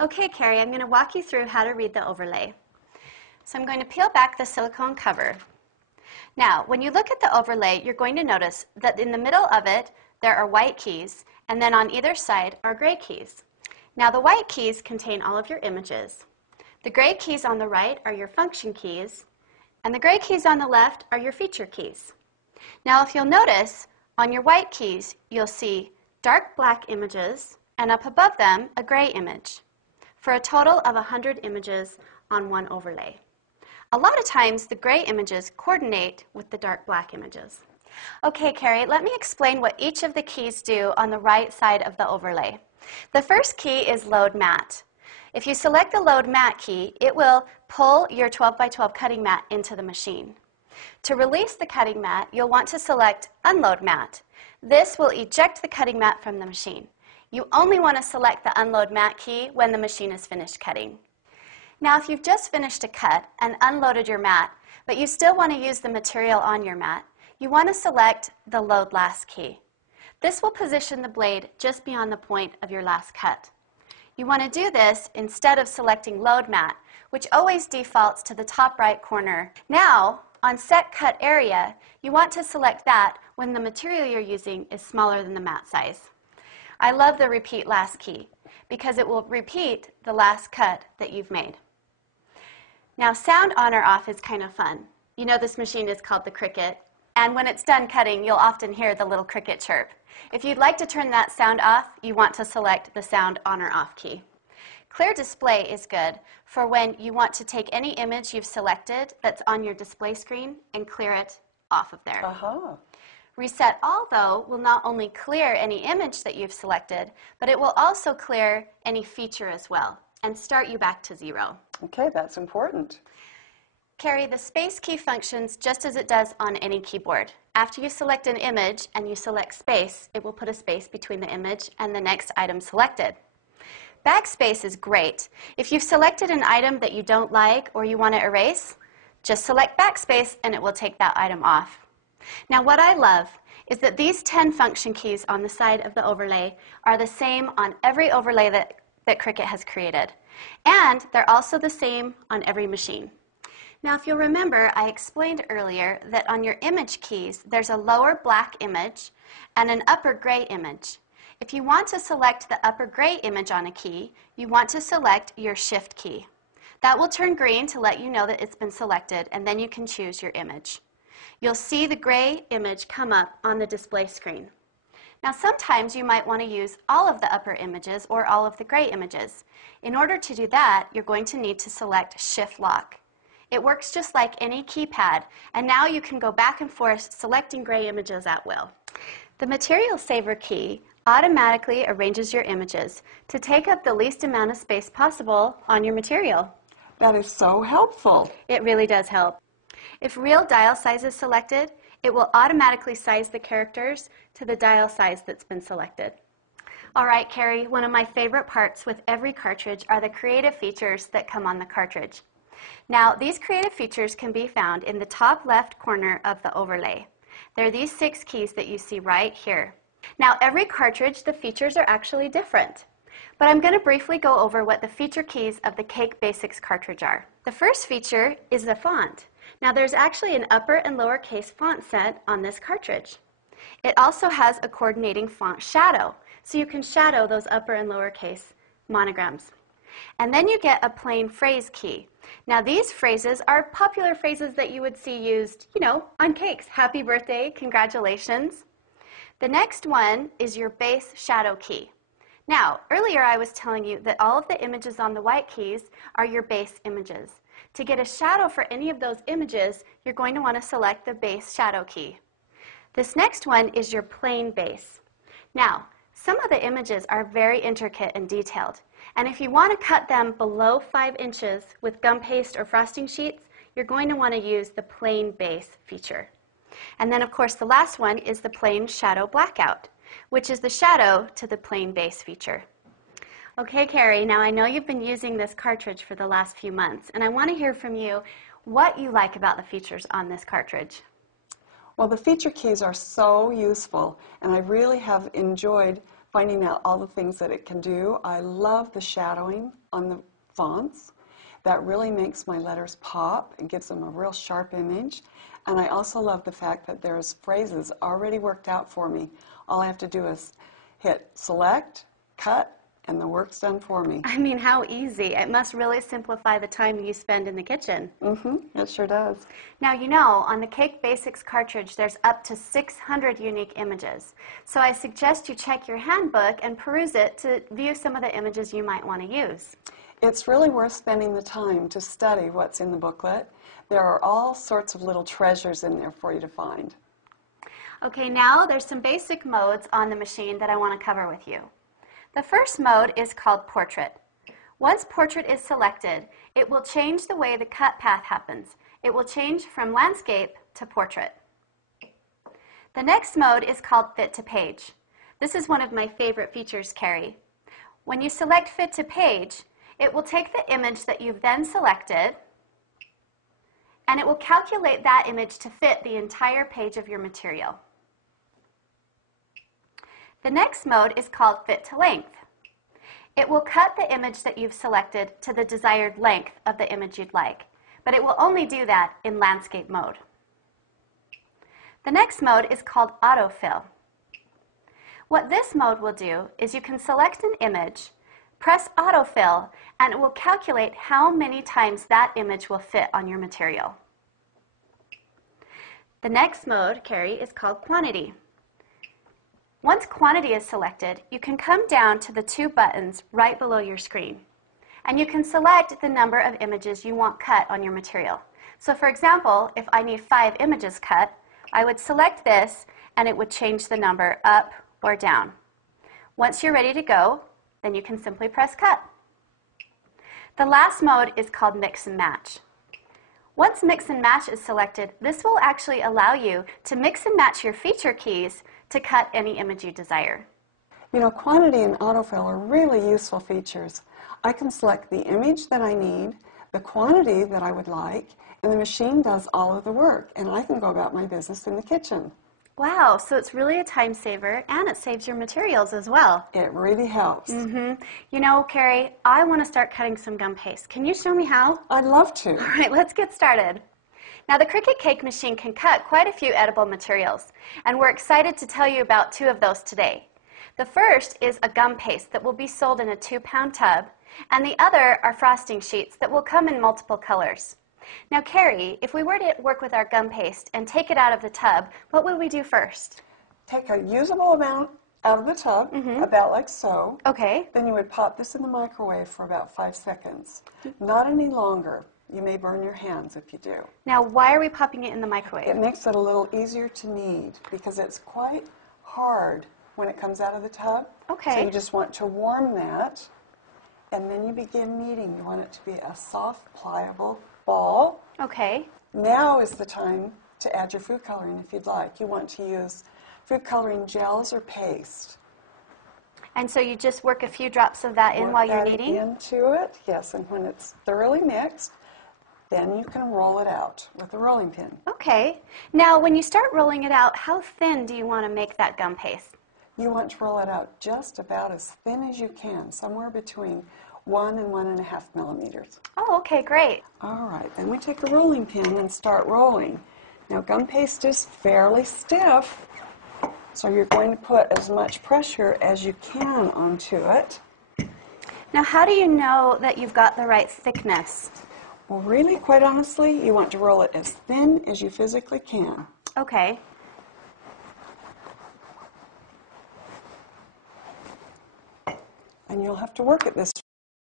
Okay, Carrie, I'm going to walk you through how to read the overlay. So I'm going to peel back the silicone cover. Now, when you look at the overlay, you're going to notice that in the middle of it, there are white keys, and then on either side are gray keys. Now, the white keys contain all of your images. The gray keys on the right are your function keys, and the gray keys on the left are your feature keys. Now, if you'll notice, on your white keys, you'll see dark black images, and up above them, a gray image, for a total of 100 images on one overlay. A lot of times, the gray images coordinate with the dark black images. Okay, Carrie, let me explain what each of the keys do on the right side of the overlay. The first key is Load Mat. If you select the Load Mat key, it will pull your 12 by 12 cutting mat into the machine. To release the cutting mat, you'll want to select Unload Mat. This will eject the cutting mat from the machine. You only want to select the Unload Mat key when the machine is finished cutting. Now, if you've just finished a cut and unloaded your mat, but you still want to use the material on your mat, you want to select the Load Last key. This will position the blade just beyond the point of your last cut. You want to do this instead of selecting Load Mat, which always defaults to the top right corner. Now, on Set Cut Area, you want to select that when the material you're using is smaller than the mat size. I love the Repeat Last key because it will repeat the last cut that you've made. Now, sound on or off is kind of fun. You know this machine is called the Cricut, and when it's done cutting, you'll often hear the little Cricut chirp. If you'd like to turn that sound off, you want to select the Sound On or Off key. Clear Display is good for when you want to take any image you've selected that's on your display screen and clear it off of there. Reset All, though, will not only clear any image that you've selected, but it will also clear any feature as well and start you back to zero. Okay, that's important. Carrie, the space key functions just as it does on any keyboard. After you select an image and you select space, it will put a space between the image and the next item selected. Backspace is great. If you've selected an item that you don't like or you want to erase, just select backspace and it will take that item off. Now, what I love is that these 10 function keys on the side of the overlay are the same on every overlay that Cricut has created. And they're also the same on every machine. Now, if you'll remember, I explained earlier that on your image keys, there's a lower black image and an upper gray image. If you want to select the upper gray image on a key, you want to select your Shift key. That will turn green to let you know that it's been selected, and then you can choose your image. You'll see the gray image come up on the display screen. Now, sometimes you might want to use all of the upper images or all of the gray images. In order to do that, you're going to need to select Shift Lock. It works just like any keypad, and now you can go back and forth selecting gray images at will. The Material Saver key automatically arranges your images to take up the least amount of space possible on your material. That is so helpful. It really does help. If Real Dial Size is selected, it will automatically size the characters to the dial size that's been selected. All right, Carrie, one of my favorite parts with every cartridge are the creative features that come on the cartridge. Now, these creative features can be found in the top left corner of the overlay. They're these 6 keys that you see right here. Now, every cartridge, the features are actually different. But I'm going to briefly go over what the feature keys of the Cake Basics cartridge are. The first feature is the font. Now, there's actually an upper and lowercase font set on this cartridge. It also has a coordinating font shadow, so you can shadow those upper and lowercase monograms. And then you get a plain phrase key. Now, these phrases are popular phrases that you would see used, on cakes. Happy birthday, congratulations. The next one is your base shadow key. Now, earlier I was telling you that all of the images on the white keys are your base images. To get a shadow for any of those images, you're going to want to select the base shadow key. This next one is your plain base. Now, some of the images are very intricate and detailed, and if you want to cut them below 5 inches with gum paste or frosting sheets, you're going to want to use the plain base feature. And then, of course, the last one is the plain shadow blackout, which is the shadow to the plain base feature. Okay, Carrie, now I know you've been using this cartridge for the last few months, and I want to hear from you what you like about the features on this cartridge. Well, the feature keys are so useful, and I really have enjoyed finding out all the things that it can do. I love the shadowing on the fonts. That really makes my letters pop and gives them a real sharp image. And I also love the fact that there's phrases already worked out for me. All I have to do is hit select, cut, and the work's done for me. I mean, how easy. It must really simplify the time you spend in the kitchen. It sure does. Now, you know, on the Cake Basics cartridge, there's up to 600 unique images. So I suggest you check your handbook and peruse it to view some of the images you might want to use. It's really worth spending the time to study what's in the booklet. There are all sorts of little treasures in there for you to find. Okay, now there's some basic modes on the machine that I want to cover with you. The first mode is called Portrait. Once Portrait is selected, it will change the way the cut path happens. It will change from landscape to portrait. The next mode is called Fit to Page. This is one of my favorite features, Carrie. When you select Fit to Page, it will take the image that you've then selected and it will calculate that image to fit the entire page of your material. The next mode is called Fit to Length. It will cut the image that you've selected to the desired length of the image you'd like, but it will only do that in landscape mode. The next mode is called Autofill. What this mode will do is you can select an image, press Autofill, and it will calculate how many times that image will fit on your material. The next mode, Carrie, is called Quantity. Once Quantity is selected, you can come down to the two buttons right below your screen, and you can select the number of images you want cut on your material. So for example, if I need 5 images cut, I would select this and it would change the number up or down. Once you're ready to go, then you can simply press Cut. The last mode is called Mix and Match. Once Mix and Match is selected, this will actually allow you to mix and match your feature keys to cut any image you desire. You know, Quantity and Autofill are really useful features. I can select the image that I need, the quantity that I would like, and the machine does all of the work, and I can go about my business in the kitchen. Wow, so it's really a time saver, and it saves your materials as well. It really helps. You know, Carrie, I want to start cutting some gum paste. Can you show me how? I'd love to. All right, let's get started. Now, the Cricut cake machine can cut quite a few edible materials, and we're excited to tell you about 2 of those today. The first is a gum paste that will be sold in a 2-pound tub, and the other are frosting sheets that will come in multiple colors. Now, Carrie, if we were to work with our gum paste and take it out of the tub, what would we do first? Take a usable amount out of the tub, about like so. Okay. Then you would pop this in the microwave for about 5 seconds. Not any longer. You may burn your hands if you do. Now, why are we popping it in the microwave? It makes it a little easier to knead because it's quite hard when it comes out of the tub. Okay. So you just want to warm that, and then you begin kneading. You want it to be a soft, pliable ball. Okay. Now is the time to add your food coloring if you'd like. You want to use food coloring gels or paste. And so you just work a few drops of that in while you're kneading? Into it, yes, and when it's thoroughly mixed, then you can roll it out with a rolling pin. Okay. Now, when you start rolling it out, how thin do you want to make that gum paste? You want to roll it out just about as thin as you can, somewhere between 1 and 1.5 millimeters. Oh, okay, great. All right, then we take a rolling pin and start rolling. Now, gum paste is fairly stiff, so you're going to put as much pressure as you can onto it. Now, how do you know that you've got the right thickness? Well, really, quite honestly, you want to roll it as thin as you physically can. Okay. And you'll have to work at this